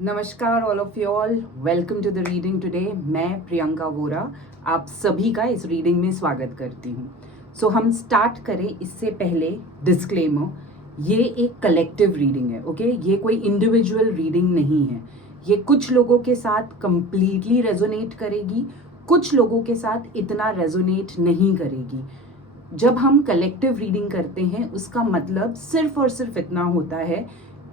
नमस्कार all of you all, welcome to the reading today. मैं प्रियंका वोरा आप सभी का इस रीडिंग में स्वागत करती हूँ। सो हम स्टार्ट करें इससे पहले डिस्क्लेमर, ये एक कलेक्टिव रीडिंग है, ओके? ये कोई इंडिविजुअल रीडिंग नहीं है। ये कुछ लोगों के साथ कंप्लीटली रेजोनेट करेगी, कुछ लोगों के साथ इतना रेजोनेट नहीं करेगी। जब हम कलेक्टिव रीडिंग करते हैं उसका मतलब सिर्फ और सिर्फ इतना होता है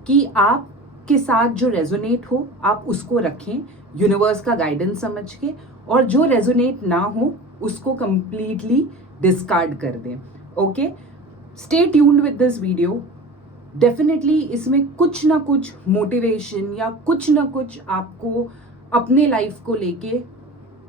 कि आप के साथ जो रेजोनेट हो आप उसको रखें यूनिवर्स का गाइडेंस समझ के, और जो रेजोनेट ना हो उसको कंप्लीटली डिस्कार्ड कर दें। Okay, stay tuned with this video. Definitely इसमें कुछ ना कुछ मोटिवेशन या कुछ ना कुछ आपको अपने लाइफ को लेके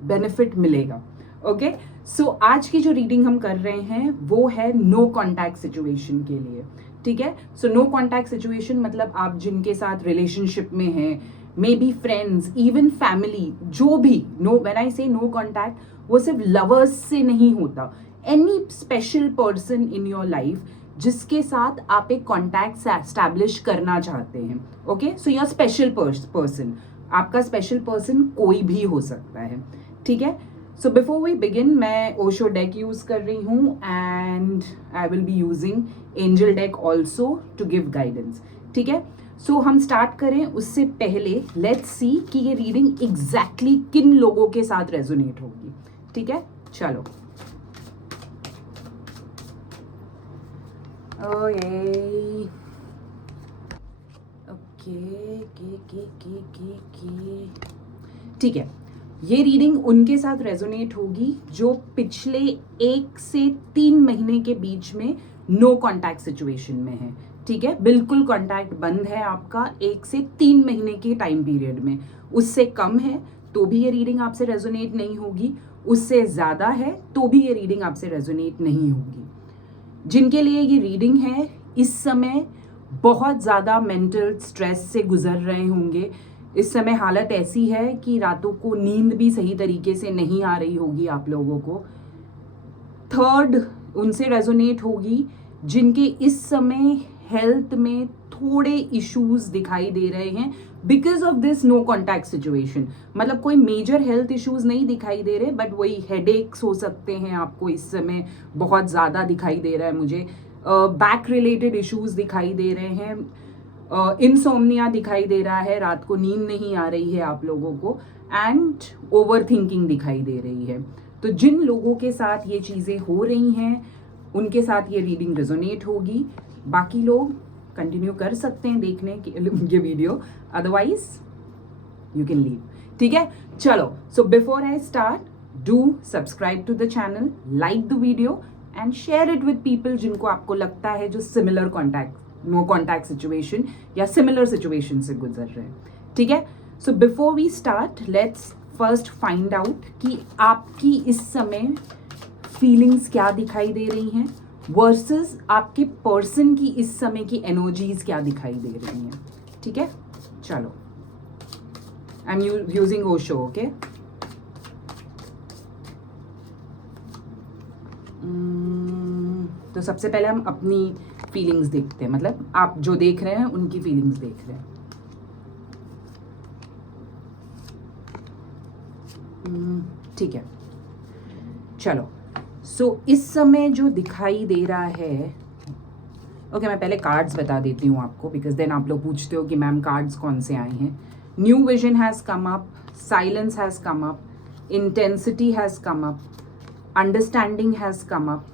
बेनिफिट मिलेगा। ओके, सो आज की जो रीडिंग हम कर रहे हैं वो है नो कॉन्टैक्ट सिचुएशन के लिए। ठीक है, सो नो कॉन्टैक्ट सिचुएशन मतलब आप जिनके साथ रिलेशनशिप में हैं, may be friends, even family, जो भी। नो, व्हेन आई से नो कॉन्टैक्ट, वो सिर्फ लवर्स से नहीं होता। Any special person in your life जिसके साथ आप एक कॉन्टैक्ट एस्टैब्लिश करना चाहते हैं। Okay, so your special person, आपका स्पेशल पर्सन कोई भी हो सकता है। ठीक है, सो बिफोर वी बिगिन, मैं ओशो डेक यूज कर रही हूँ and I will be using angel deck also to give guidance. ठीक है, सो हम स्टार्ट करें उससे पहले लेट्स सी कि ये रीडिंग एग्जैक्टली किन लोगों के साथ रेजोनेट होगी। ठीक है, चलो। ठीक है, ये रीडिंग उनके साथ रेजोनेट होगी जो पिछले 1 से 3 महीने के बीच में नो कॉन्टैक्ट सिचुएशन में है। ठीक है, बिल्कुल कॉन्टैक्ट बंद है आपका 1 से 3 महीने के टाइम पीरियड में। उससे कम है तो भी ये रीडिंग आपसे रेजोनेट नहीं होगी, उससे ज़्यादा है तो भी ये रीडिंग आपसे रेजोनेट नहीं होगी। जिनके लिए ये रीडिंग है इस समय बहुत ज़्यादा मेंटल स्ट्रेस से गुजर रहे होंगे। इस समय हालत ऐसी है कि रातों को नींद भी सही तरीके से नहीं आ रही होगी आप लोगों को। थर्ड उनसे रेजोनेट होगी जिनके इस समय हेल्थ में थोड़े इश्यूज दिखाई दे रहे हैं because of this no contact situation. मतलब कोई मेजर हेल्थ इश्यूज नहीं दिखाई दे रहे, बट वही हेडेक्स हो सकते हैं आपको इस समय बहुत ज़्यादा दिखाई दे रहा है मुझे। बैक रिलेटेड इश्यूज दिखाई दे रहे हैं, इंसोम्निया दिखाई दे रहा है, रात को नींद नहीं आ रही है आप लोगों को, एंड ओवर थिंकिंग दिखाई दे रही है। तो जिन लोगों के साथ ये चीज़ें हो रही हैं उनके साथ ये रीडिंग रेजोनेट होगी। बाकी लोग कंटिन्यू कर सकते हैं देखने ये video, otherwise you can leave. ठीक है, चलो। So before I start, do subscribe to the channel, like the video and share it with people जिनको आपको लगता है जो सिमिलर नो कॉन्टैक्ट सिचुएशन या सिमिलर सिचुएशन से गुजर रहे हैं। ठीक है, so before we start let's first find out कि आपकी इस समय फीलिंग्स क्या दिखाई दे रही हैं वर्सेस आपके पर्सन की इस समय की एनर्जीज क्या दिखाई दे रही हैं। ठीक है, चलो। I am using Osho. Okay, तो सबसे पहले हम अपनी फीलिंग्स देखते हैं, मतलब आप जो देख रहे हैं उनकी फीलिंग्स देख रहे हैं। ठीक है, चलो। सो इस समय जो दिखाई दे रहा है, ओके, मैं पहले कार्ड्स बता देती हूँ आपको बिकॉज देन आप लोग पूछते हो कि मैम कार्ड्स कौन से आए हैं। New vision has come up, silence has come up, intensity has come up, understanding has come up,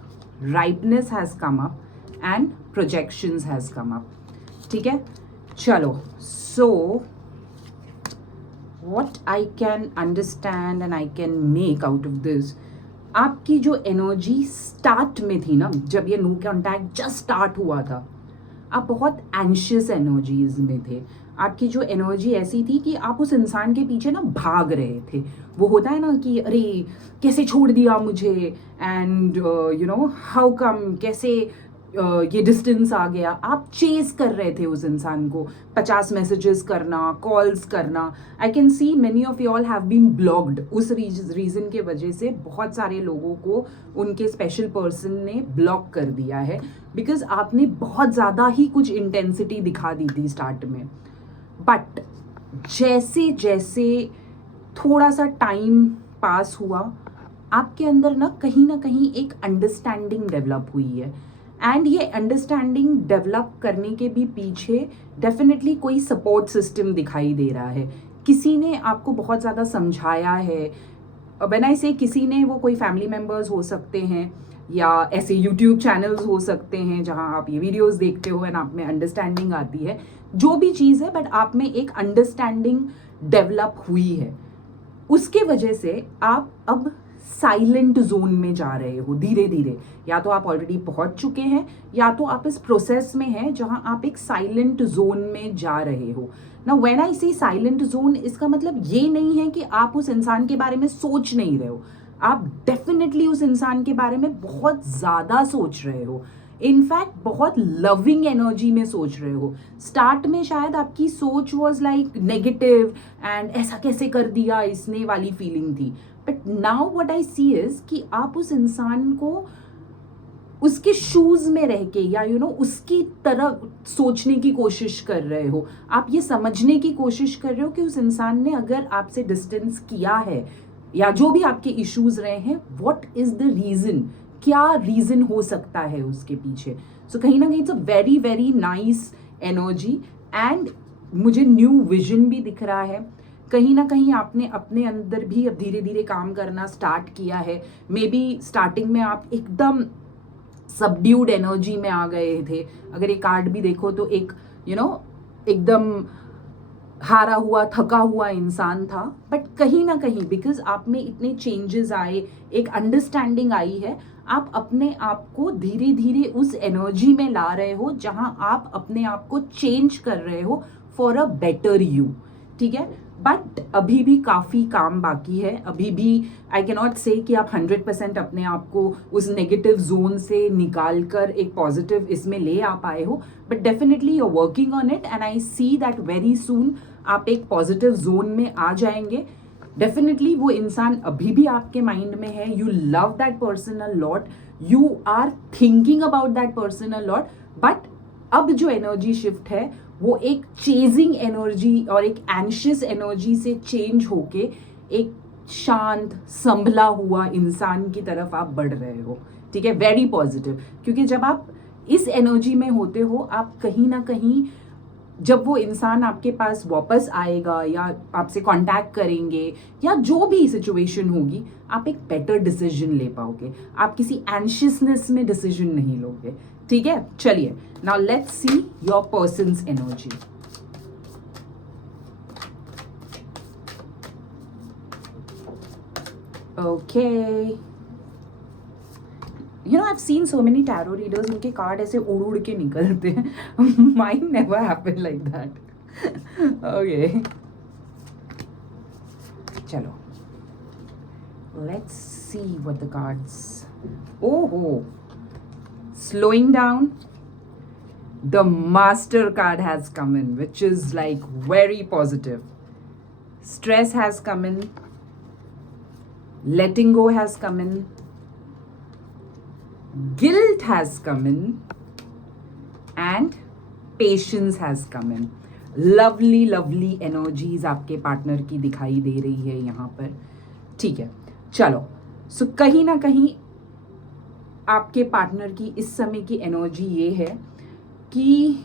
ripeness has come up and projections has come up. ठीक है, चलो। सो what I can understand and I can make out of this, आपकी जो energy start में थी ना, जब ये नो कॉन्टैक्ट जस्ट स्टार्ट हुआ था, आप बहुत एंशियस एनर्जीज में थे। आपकी जो एनर्जी ऐसी थी कि आप उस इंसान के पीछे ना भाग रहे थे। वो होता है ना कि अरे कैसे छोड़ दिया मुझे, and you know how come, कैसे ये डिस्टेंस आ गया। आप चेज कर रहे थे उस इंसान को, 50 मैसेजेस करना, कॉल्स करना। I can see many of you all have been blocked. उस रीज़न के वजह से बहुत सारे लोगों को उनके स्पेशल पर्सन ने ब्लॉक कर दिया है बिकॉज आपने बहुत ज़्यादा ही कुछ इंटेंसिटी दिखा दी थी स्टार्ट में। बट जैसे जैसे थोड़ा सा टाइम पास हुआ, आपके अंदर ना कहीं एक अंडरस्टैंडिंग डेवलप हुई है। एंड ये अंडरस्टैंडिंग डेवलप करने के भी पीछे डेफिनेटली कोई सपोर्ट सिस्टम दिखाई दे रहा है। किसी ने आपको बहुत ज़्यादा समझाया है। व्हेन आई से किसी ने, वो कोई फैमिली मेम्बर्स हो सकते हैं या ऐसे यूट्यूब चैनल्स हो सकते हैं जहां आप ये वीडियोस देखते हो एंड आप में अंडरस्टैंडिंग आती है, जो भी चीज़ है, बट आप में एक अंडरस्टैंडिंग डेवलप हुई है। उसके वजह से आप अब साइलेंट जोन में जा रहे हो धीरे धीरे। या तो आप ऑलरेडी पहुंच चुके हैं, या तो आप इस प्रोसेस में हैं जहां आप एक साइलेंट जोन में जा रहे हो। ना व्हेन आई से साइलेंट जोन, इसका मतलब ये नहीं है कि आप उस इंसान के बारे में सोच नहीं रहे हो। आप डेफिनेटली उस इंसान के बारे में बहुत ज्यादा सोच रहे हो। इनफैक्ट बहुत लविंग एनर्जी में सोच रहे हो। स्टार्ट में शायद आपकी सोच वॉज लाइक नेगेटिव एंड ऐसा कैसे कर दिया इसने वाली फीलिंग थी। But now what I see is कि आप उस इंसान को उसके शूज में रह के या उसकी तरह सोचने की कोशिश कर रहे हो। आप ये समझने की कोशिश कर रहे हो कि उस इंसान ने अगर आपसे डिस्टेंस किया है या जो भी आपके इश्यूज रहे हैं, व्हाट इज द रीजन, क्या रीजन हो सकता है उसके पीछे। सो कहीं ना कहीं it's a very very nice energy. And मुझे न्यू विजन भी दिख रहा है। कहीं ना कहीं आपने अपने अंदर भी अब धीरे धीरे काम करना स्टार्ट किया है। मे बी स्टार्टिंग में आप एकदम सबड्यूड एनर्जी में आ गए थे। अगर ये कार्ड भी देखो तो एक एकदम हारा हुआ थका हुआ इंसान था। बट कहीं ना कहीं बिकॉज आप में इतने चेंजेस आए, एक अंडरस्टैंडिंग आई है, आप अपने आप को धीरे धीरे उस एनर्जी में ला रहे हो जहां आप अपने आप को चेंज कर रहे हो फॉर अ बेटर यू। ठीक है, बट अभी भी काफ़ी काम बाकी है। अभी भी आई कैन नॉट से कि आप 100% अपने आप को उस नेगेटिव जोन से निकाल कर एक पॉजिटिव इसमें ले आ पाए हो। But definitely you are working on it and I see that very soon आप एक पॉजिटिव जोन में आ जाएंगे। डेफिनेटली वो इंसान अभी भी आपके माइंड में है। You love that person a lot, you are thinking about that person a lot. But अब जो एनर्जी शिफ्ट है वो एक चेजिंग एनर्जी और एक एंशियस एनर्जी से चेंज होके एक शांत संभला हुआ इंसान की तरफ आप बढ़ रहे हो। ठीक है, वेरी पॉजिटिव। क्योंकि जब आप इस एनर्जी में होते हो, आप कहीं ना कहीं जब वो इंसान आपके पास वापस आएगा या आपसे कांटेक्ट करेंगे या जो भी सिचुएशन होगी, आप एक बेटर डिसीजन ले पाओगे। आप किसी एंशियसनेस में डिसीजन नहीं लोगे। ठीक है, चलिए now let's see your persons energy. Okay, I've seen so many tarot readers, उनके कार्ड ऐसे उड़ उड़ के निकलते हैं। Mine never happened like that. Okay. चलो, let's see what the cards. Oh, slowing down. The Master card has come in, which is like very positive. Stress has come in. Letting go has come in. Guilt has come in and patience has come in. Lovely lovely energies आपके partner की दिखाई दे रही है यहाँ पर। ठीक है, चलो, सो कहीं ना कहीं आपके पार्टनर की इस समय की एनर्जी ये है कि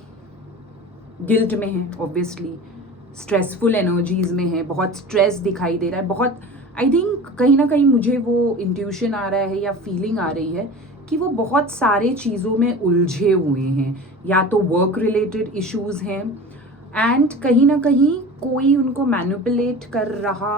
गिल्ट में है, ऑब्वियसली स्ट्रेसफुल एनर्जीज में है, बहुत स्ट्रेस दिखाई दे रहा है, बहुत आई थिंक कहीं ना कहीं मुझे वो इंट्यूशन आ रहा है या फीलिंग आ रही है कि वो बहुत सारे चीज़ों में उलझे हुए हैं। या तो वर्क रिलेटेड इश्यूज हैं एंड कहीं ना कहीं कोई उनको मैनिपुलेट कर रहा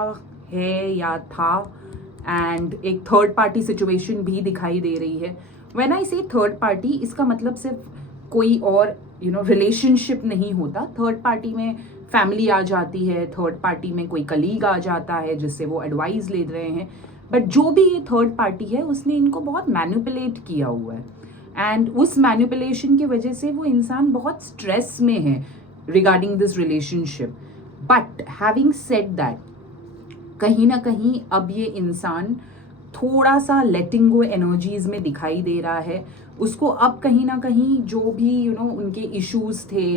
है या था, एंड एक थर्ड पार्टी सिचुएशन भी दिखाई दे रही है। व्हेन आई से थर्ड पार्टी, इसका मतलब सिर्फ कोई और रिलेशनशिप नहीं होता। थर्ड पार्टी में फैमिली आ जाती है, थर्ड पार्टी में कोई कलीग आ जाता है जिससे वो एडवाइस ले रहे हैं। बट जो भी ये थर्ड पार्टी है उसने इनको बहुत मैनिपुलेट किया हुआ है एंड उस मैनिपुलेशन की वजह से वो इंसान बहुत स्ट्रेस में है regarding this relationship. But having said that, कहीं ना कहीं अब ये इंसान थोड़ा सा लेटिंग गो एनर्जीज में दिखाई दे रहा है। उसको अब कहीं ना कहीं जो भी उनके इश्यूज थे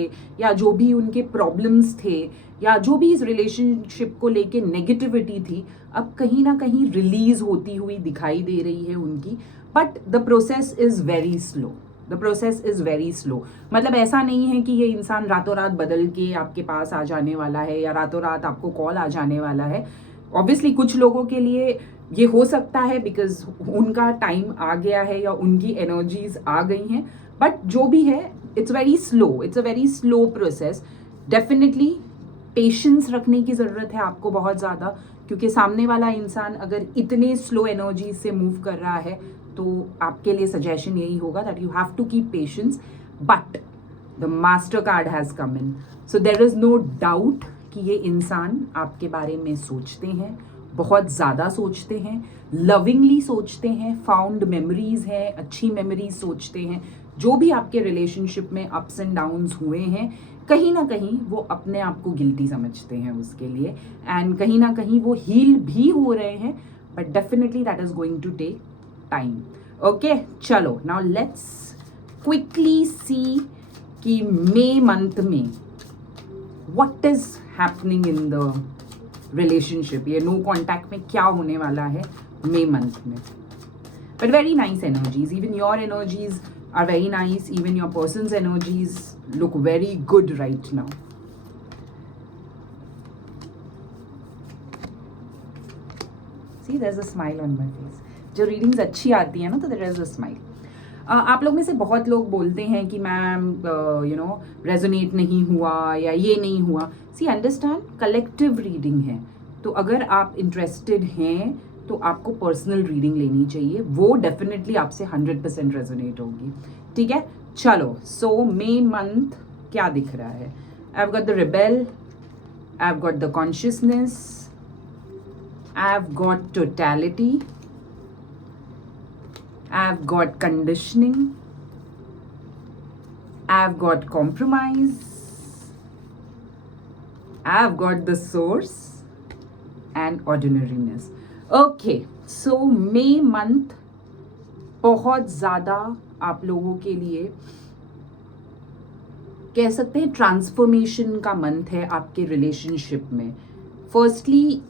या जो भी उनके प्रॉब्लम्स थे या जो भी इस रिलेशनशिप को लेके नेगेटिविटी थी, अब कहीं ना कहीं रिलीज होती हुई दिखाई दे रही है उनकी। But the process is very slow, the process is very slow. मतलब ऐसा नहीं है कि ये इंसान रातों रात बदल के आपके पास आ जाने वाला है या रातों रात आपको कॉल आ जाने वाला है। ऑब्वियसली कुछ लोगों के लिए ये हो सकता है बिकॉज उनका टाइम आ गया है या उनकी एनर्जीज आ गई हैं, बट जो भी है it's very slow, it's a very slow process. Definitely patience रखने की ज़रूरत है आपको बहुत ज़्यादा, क्योंकि सामने वाला इंसान अगर इतने स्लो एनर्जी से मूव कर रहा है तो आपके लिए सजेशन यही होगा that you have to keep patience. But the master card has come in, so there is no doubt कि ये इंसान आपके बारे में सोचते हैं, बहुत ज़्यादा सोचते हैं, लविंगली सोचते हैं, फाउंड मेमोरीज हैं, अच्छी मेमोरीज सोचते हैं। जो भी आपके रिलेशनशिप में अप्स एंड डाउन्स हुए हैं, कहीं ना कहीं वो अपने आप को गिल्टी समझते हैं उसके लिए, एंड कहीं ना कहीं वो हील भी हो रहे हैं, but definitely that is going to take time. Okay, चलो नाउ लेट्स क्विकली सी कि मई मंथ में what is happening in the relationship. ये नो कॉन्टैक्ट में क्या होने वाला है मई मंथ में। But very nice energies, even your energies are very nice, even your person's energies look very good right now. See, there's a smile on my face. जो readings अच्छी आती है ना, तो there is a smile. आप लोग में से बहुत लोग बोलते हैं कि मैम रेजोनेट नहीं हुआ या ये नहीं हुआ। सी अंडरस्टैंड, कलेक्टिव रीडिंग है, तो अगर आप इंटरेस्टेड हैं तो आपको पर्सनल रीडिंग लेनी चाहिए, वो डेफिनेटली आपसे 100% रेजोनेट होगी। ठीक है, चलो सो मई मंथ क्या दिख रहा है। I have got the rebel, I have got the consciousness, I have got totality, I have got conditioning, I have got compromise, I have got the source and ordinariness. Okay, so May month बहुत ज़्यादा आप लोगों के लिए कह सकते हैं transformation का मंथ है आपके रिलेशनशिप में। फर्स्टली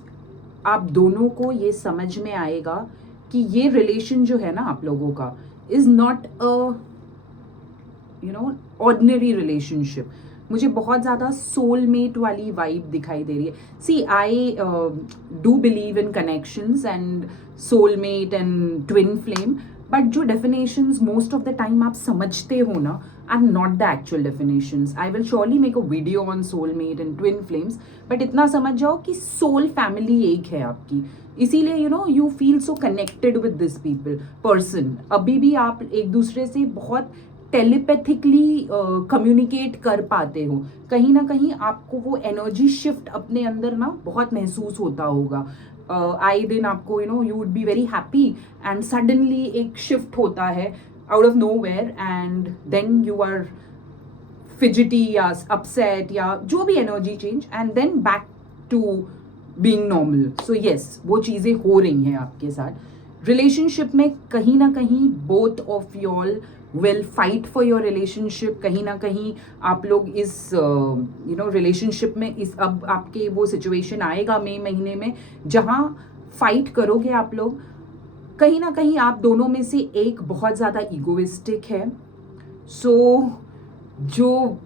आप दोनों को ये समझ में आएगा कि ये रिलेशन जो है ना आप लोगों का is not a ordinary relationship. मुझे बहुत ज़्यादा सोलमेट वाली वाइब दिखाई दे रही है। So I do believe in connections and soulmate and twin flame, but जो definitions most of the time आप समझते हो ना are not the actual definitions. I will surely make a video on soulmate and twin flames, but इतना समझ जाओ कि soul family एक है आपकी, इसीलिए you feel so connected with this people person. अभी भी आप एक दूसरे से बहुत टेलीपैथिकली कम्युनिकेट कर पाते हो, कहीं ना कहीं आपको वो एनर्जी शिफ्ट अपने अंदर ना बहुत महसूस होता होगा। आए दिन आपको you would be very happy and suddenly एक शिफ्ट होता है out of nowhere, and then you are fidgety या अपसेट या जो भी energy change, and then back to being normal. So yes, वो चीज़ें हो रही हैं आपके साथ रिलेशनशिप में। कहीं ना कहीं both of your will fight for your relationship. कहीं ना कहीं आप लोग इस रिलेशनशिप में इस अब आपके वो सिचुएशन आएगा मई महीने में जहाँ फाइट करोगे आप लोग। कहीं ना कहीं आप दोनों में से एक बहुत ज़्यादा ईगोइस्टिक है, सो जो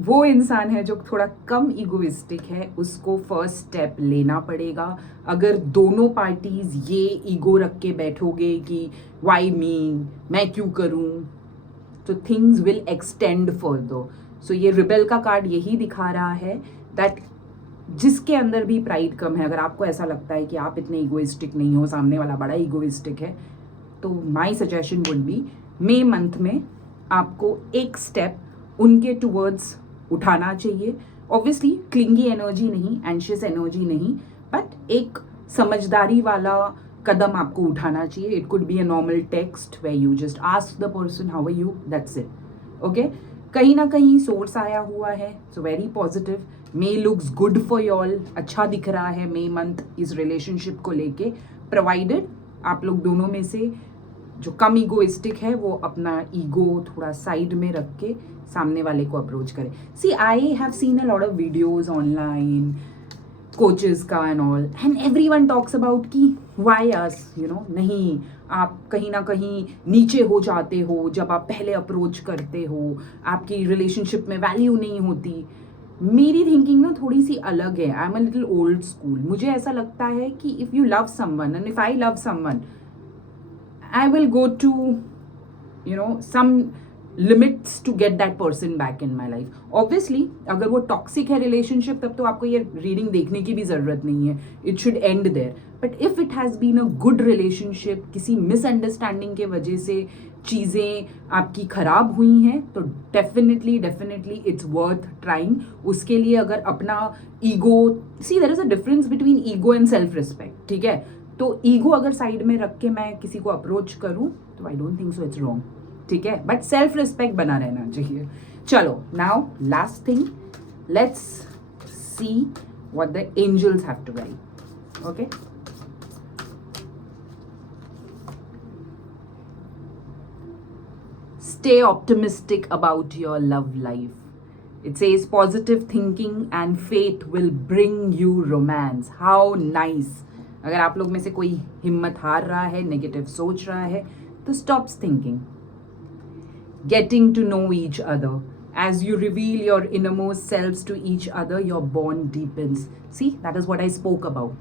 वो इंसान है जो थोड़ा कम ईगोइस्टिक है उसको फर्स्ट स्टेप लेना पड़ेगा। अगर दोनों पार्टीज ये ईगो रख के बैठोगे कि वाई मी, मैं क्यों करूं, तो थिंग्स विल एक्सटेंड फर्दर। सो ये रिबेल का कार्ड यही दिखा रहा है दैट जिसके अंदर भी प्राइड कम है, अगर आपको ऐसा लगता है कि आप इतने ईगोइस्टिक नहीं हो, सामने वाला बड़ा ईगोइस्टिक है, तो माई सजेशन वुड बी मई मंथ में आपको एक स्टेप उनके टूवर्ड्स उठाना चाहिए। ऑब्वियसली क्लिंगी एनर्जी नहीं, एंशियस एनर्जी नहीं, बट एक समझदारी वाला कदम आपको उठाना चाहिए। It could be a normal text way you just ask the person how are you, that's it. Okay, कहीं ना कहीं सोर्स आया हुआ है, so very positive. May looks good for y'all, अच्छा दिख रहा है मे मंथ इस रिलेशनशिप को लेके, प्रोवाइडेड आप लोग दोनों में से जो कम ईगोइस्टिक है वो अपना ईगो थोड़ा साइड में रख के सामने वाले को अप्रोच करें. So I have seen a lot of videos online, coaches का and all, and everyone talks about कि वाई अस, यू नो, नहीं, आप कहीं ना कहीं नीचे हो जाते हो जब आप पहले अप्रोच करते हो, आपकी रिलेशनशिप में वैल्यू नहीं होती. मेरी थिंकिंग ना थोड़ी सी अलग है. I am a little old school. मुझे ऐसा लगता है कि if you love someone and if I love someone, I will go to, you know, some limits to get that person back in my life. Obviously, अगर वो toxic है relationship तब तो आपको ये रीडिंग देखने की भी ज़रूरत नहीं है. It should end there. But if it has been a good relationship, किसी मिसअंडरस्टैंडिंग के वजह से चीज़ें आपकी ख़राब हुई हैं, तो डेफिनेटली इट्स वर्थ ट्राइंग. उसके लिए अगर अपना ego, see there is a difference between ego and self respect. ठीक है, तो ईगो अगर साइड में रख के मैं किसी को अप्रोच करूं तो I don't think so it's wrong. ठीक है, बट सेल्फ रिस्पेक्ट बना रहना चाहिए. चलो, now last thing, let's see what the angels have to guide. Okay, stay optimistic about your love life. It says positive thinking and faith will bring you romance. How nice. अगर आप लोग में से कोई हिम्मत हार रहा है, नेगेटिव सोच रहा है, तो stops thinking. Getting to know each other. As you reveal your innermost selves to each other, your bond deepens. See, that is what I spoke about.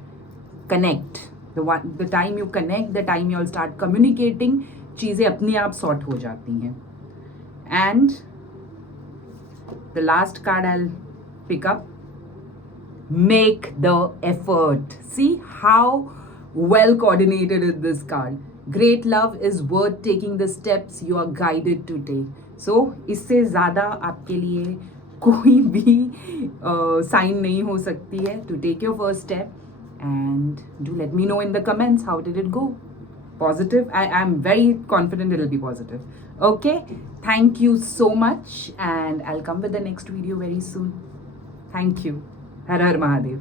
Connect. The time you connect, the time you all start communicating, चीज़ें अपने आप sort हो जाती हैं. And the last card I'll pick up. Make the effort. See how well coordinated is this card. Great love is worth taking the steps you are guided to take. So इससे ज़्यादा आपके लिए कोई भी sign नहीं हो सकती है to take your first step. And do let me know in the comments, how did it go? Positive? I am very confident it will be positive. Okay, thank you so much, and I'll come with the next video very soon. Thank you. Har Har Mahadev.